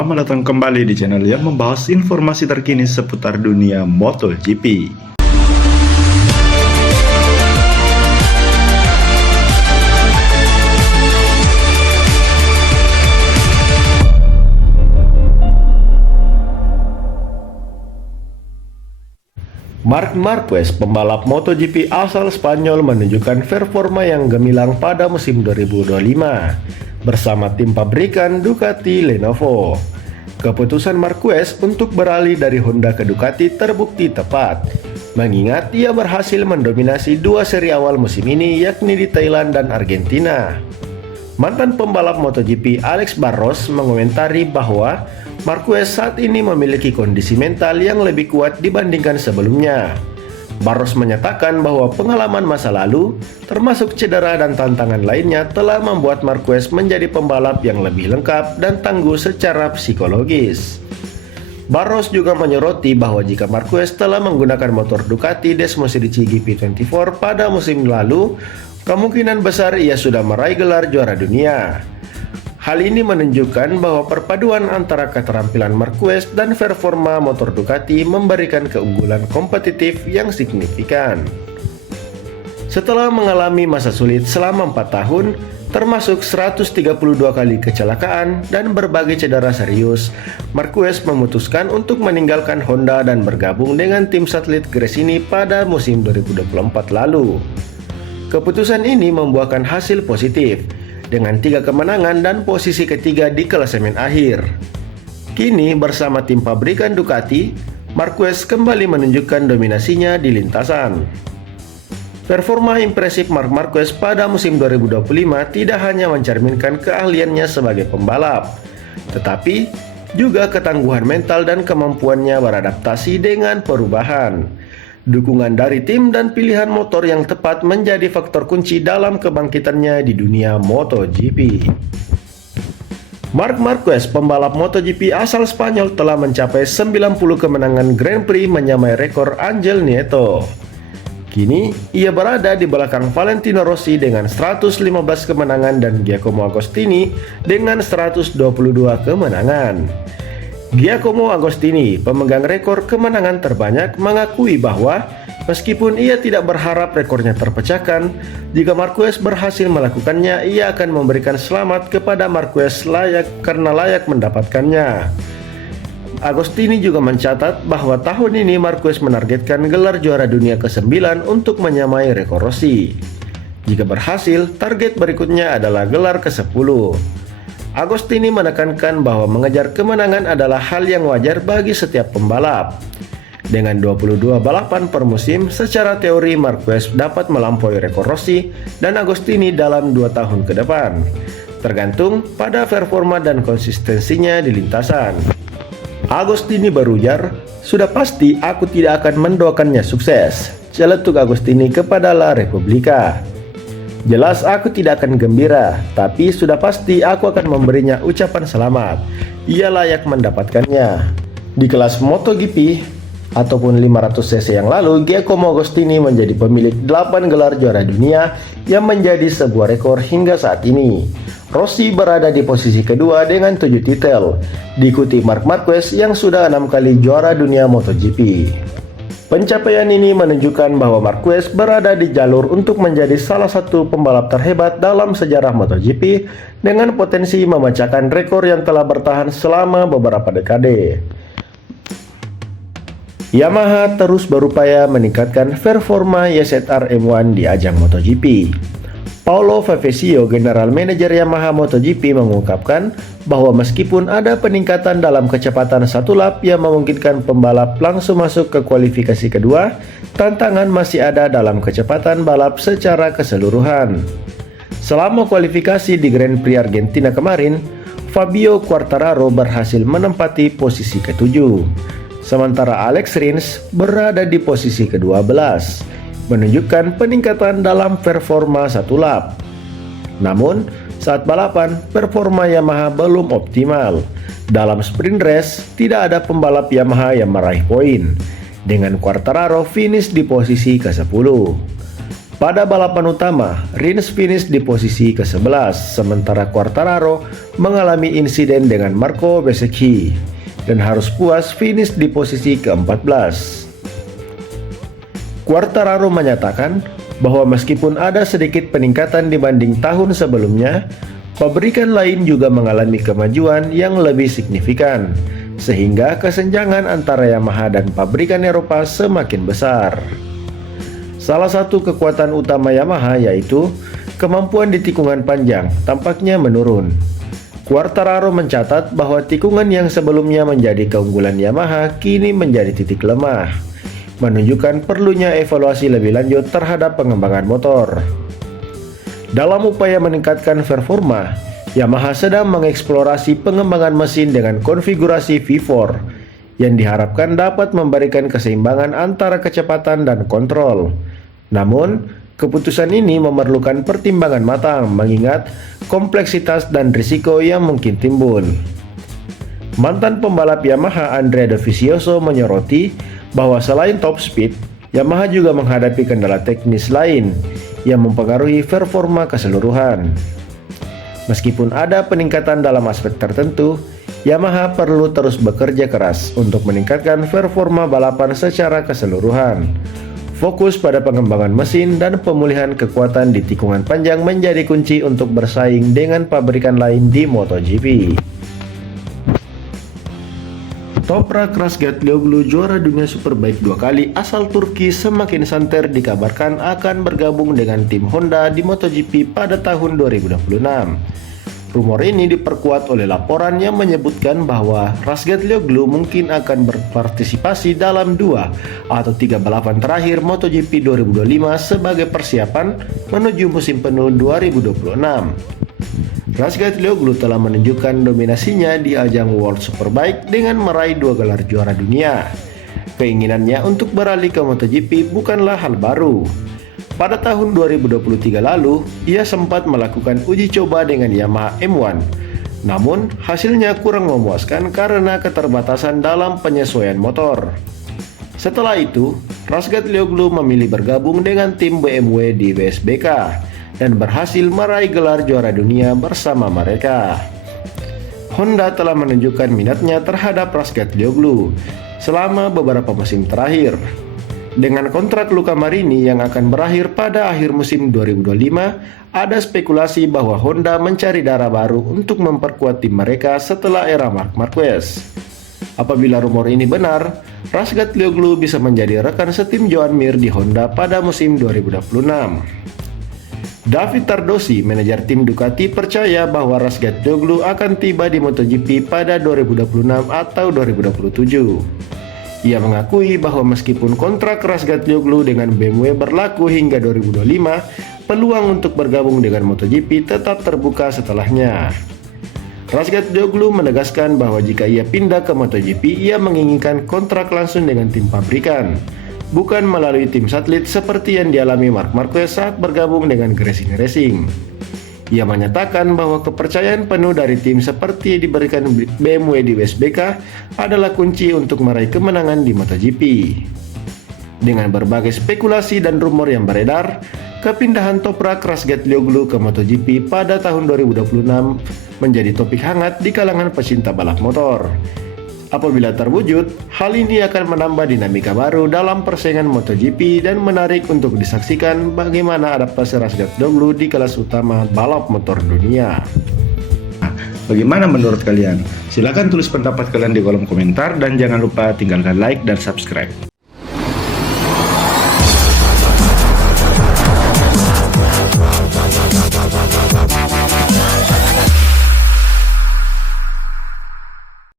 Selamat datang kembali di channel yang membahas informasi terkini seputar dunia MotoGP. Marc Marquez, pembalap MotoGP asal Spanyol, menunjukkan performa yang gemilang pada musim 2025 bersama tim pabrikan Ducati Lenovo. Keputusan Marquez untuk beralih dari Honda ke Ducati terbukti tepat, mengingat ia berhasil mendominasi dua seri awal musim ini, yakni di Thailand dan Argentina. Mantan pembalap MotoGP Alex Barros mengomentari bahwa Marquez saat ini memiliki kondisi mental yang lebih kuat dibandingkan sebelumnya. Barros menyatakan bahwa pengalaman masa lalu, termasuk cedera dan tantangan lainnya, telah membuat Marquez menjadi pembalap yang lebih lengkap dan tangguh secara psikologis. Barros juga menyoroti bahwa jika Marquez telah menggunakan motor Ducati Desmosedici GP24 pada musim lalu, kemungkinan besar ia sudah meraih gelar juara dunia. Hal ini menunjukkan bahwa perpaduan antara keterampilan Marquez dan performa motor Ducati memberikan keunggulan kompetitif yang signifikan. Setelah mengalami masa sulit selama 4 tahun, termasuk 132 kali kecelakaan dan berbagai cedera serius, Marquez memutuskan untuk meninggalkan Honda dan bergabung dengan tim satelit Gresini pada musim 2024 lalu. Keputusan ini membuahkan hasil positif, dengan 3 kemenangan dan posisi ketiga di klasemen akhir. Kini bersama tim pabrikan Ducati, Marquez kembali menunjukkan dominasinya di lintasan. Performa impresif Marc Marquez pada musim 2025 tidak hanya mencerminkan keahliannya sebagai pembalap, tetapi juga ketangguhan mental dan kemampuannya beradaptasi dengan perubahan. Dukungan dari tim dan pilihan motor yang tepat menjadi faktor kunci dalam kebangkitannya di dunia MotoGP. Marc Marquez, pembalap MotoGP asal Spanyol, telah mencapai 90 kemenangan Grand Prix, menyamai rekor Angel Nieto. Kini, ia berada di belakang Valentino Rossi dengan 115 kemenangan dan Giacomo Agostini dengan 122 kemenangan. Giacomo Agostini, pemegang rekor kemenangan terbanyak, mengakui bahwa meskipun ia tidak berharap rekornya terpecahkan, jika Marquez berhasil melakukannya, ia akan memberikan selamat kepada Marquez karena layak mendapatkannya. Agostini juga mencatat bahwa tahun ini Marquez menargetkan gelar juara dunia ke-9 untuk menyamai rekor Rossi. Jika berhasil, target berikutnya adalah gelar ke-10. Agostini menekankan bahwa mengejar kemenangan adalah hal yang wajar bagi setiap pembalap. Dengan 22 balapan per musim, secara teori Marquez dapat melampaui rekor Rossi dan Agostini dalam 2 tahun ke depan, tergantung pada performa dan konsistensinya di lintasan. Agostini berujar, "Sudah pasti aku tidak akan mendoakannya sukses," celetuk Agostini kepada La Repubblica. "Jelas aku tidak akan gembira, tapi sudah pasti aku akan memberinya ucapan selamat. Ia layak mendapatkannya." Di kelas MotoGP ataupun 500cc yang lalu, Giacomo Agostini menjadi pemilik 8 gelar juara dunia yang menjadi sebuah rekor hingga saat ini. Rossi berada di posisi kedua dengan 7 titel, diikuti Marc Marquez yang sudah 6 kali juara dunia MotoGP. Pencapaian ini menunjukkan bahwa Marquez berada di jalur untuk menjadi salah satu pembalap terhebat dalam sejarah MotoGP dengan potensi memecahkan rekor yang telah bertahan selama beberapa dekade. Yamaha terus berupaya meningkatkan performa YZR M1 di ajang MotoGP. Paolo Favesio, General Manager Yamaha MotoGP, mengungkapkan bahwa meskipun ada peningkatan dalam kecepatan satu lap yang memungkinkan pembalap langsung masuk ke kualifikasi kedua, tantangan masih ada dalam kecepatan balap secara keseluruhan. Selama kualifikasi di Grand Prix Argentina kemarin, Fabio Quartararo berhasil menempati posisi ke-7, sementara Alex Rins berada di posisi ke-12, menunjukkan peningkatan dalam performa satu lap. Namun, saat balapan, performa Yamaha belum optimal. Dalam sprint race, tidak ada pembalap Yamaha yang meraih poin, dengan Quartararo finish di posisi ke-10. Pada balapan utama, Rins finish di posisi ke-11, sementara Quartararo mengalami insiden dengan Marco Bezzecchi dan harus puas finish di posisi ke-14. Quartararo menyatakan bahwa meskipun ada sedikit peningkatan dibanding tahun sebelumnya, pabrikan lain juga mengalami kemajuan yang lebih signifikan, sehingga kesenjangan antara Yamaha dan pabrikan Eropa semakin besar. Salah satu kekuatan utama Yamaha yaitu kemampuan di tikungan panjang tampaknya menurun. Quartararo mencatat bahwa tikungan yang sebelumnya menjadi keunggulan Yamaha kini menjadi titik lemah, menunjukkan perlunya evaluasi lebih lanjut terhadap pengembangan motor. Dalam upaya meningkatkan performa, Yamaha sedang mengeksplorasi pengembangan mesin dengan konfigurasi V4 yang diharapkan dapat memberikan keseimbangan antara kecepatan dan kontrol. Namun, keputusan ini memerlukan pertimbangan matang mengingat kompleksitas dan risiko yang mungkin timbul. Mantan pembalap Yamaha Andrea Dovizioso menyoroti bahwa selain top speed, Yamaha juga menghadapi kendala teknis lain yang mempengaruhi performa keseluruhan. Meskipun ada peningkatan dalam aspek tertentu, Yamaha perlu terus bekerja keras untuk meningkatkan performa balapan secara keseluruhan. Fokus pada pengembangan mesin dan pemulihan kekuatan di tikungan panjang menjadi kunci untuk bersaing dengan pabrikan lain di MotoGP. Toprak Razgatlioglu, juara dunia Superbike 2 kali asal Turki, semakin santer dikabarkan akan bergabung dengan tim Honda di MotoGP pada tahun 2026. Rumor ini diperkuat oleh laporan yang menyebutkan bahwa Razgatlioglu mungkin akan berpartisipasi dalam 2 atau 3 balapan terakhir MotoGP 2025 sebagai persiapan menuju musim penuh 2026. Razgatlioglu telah menunjukkan dominasinya di ajang World Superbike dengan meraih 2 gelar juara dunia. Keinginannya untuk beralih ke MotoGP bukanlah hal baru. Pada tahun 2023 lalu, ia sempat melakukan uji coba dengan Yamaha M1. Namun, hasilnya kurang memuaskan karena keterbatasan dalam penyesuaian motor. Setelah itu, Razgatlioglu memilih bergabung dengan tim BMW di WSBK dan berhasil meraih gelar juara dunia bersama mereka. Honda telah menunjukkan minatnya terhadap Razgatlioglu selama beberapa musim terakhir. Dengan kontrak Luca Marini yang akan berakhir pada akhir musim 2025, ada spekulasi bahwa Honda mencari darah baru untuk memperkuat tim mereka setelah era Marc Marquez. Apabila rumor ini benar, Razgatlioglu bisa menjadi rekan setim Joan Mir di Honda pada musim 2026. David Tardosi, manajer tim Ducati, percaya bahwa Razgatlioglu akan tiba di MotoGP pada 2026 atau 2027. Ia mengakui bahwa meskipun kontrak Razgatlioglu dengan BMW berlaku hingga 2025, peluang untuk bergabung dengan MotoGP tetap terbuka setelahnya. Razgatlioglu menegaskan bahwa jika ia pindah ke MotoGP, ia menginginkan kontrak langsung dengan tim pabrikan, bukan melalui tim satelit seperti yang dialami Marc Marquez saat bergabung dengan Gresini Racing. Ia menyatakan bahwa kepercayaan penuh dari tim seperti yang diberikan BMW di WSBK adalah kunci untuk meraih kemenangan di MotoGP. Dengan berbagai spekulasi dan rumor yang beredar, kepindahan Toprak Razgatlioglu ke MotoGP pada tahun 2026 menjadi topik hangat di kalangan pecinta balap motor. Apabila terwujud, hal ini akan menambah dinamika baru dalam persaingan MotoGP dan menarik untuk disaksikan bagaimana adaptasi Razgatlioglu di kelas utama balap motor dunia. Bagaimana menurut kalian? Silahkan tulis pendapat kalian di kolom komentar dan jangan lupa tinggalkan like dan subscribe.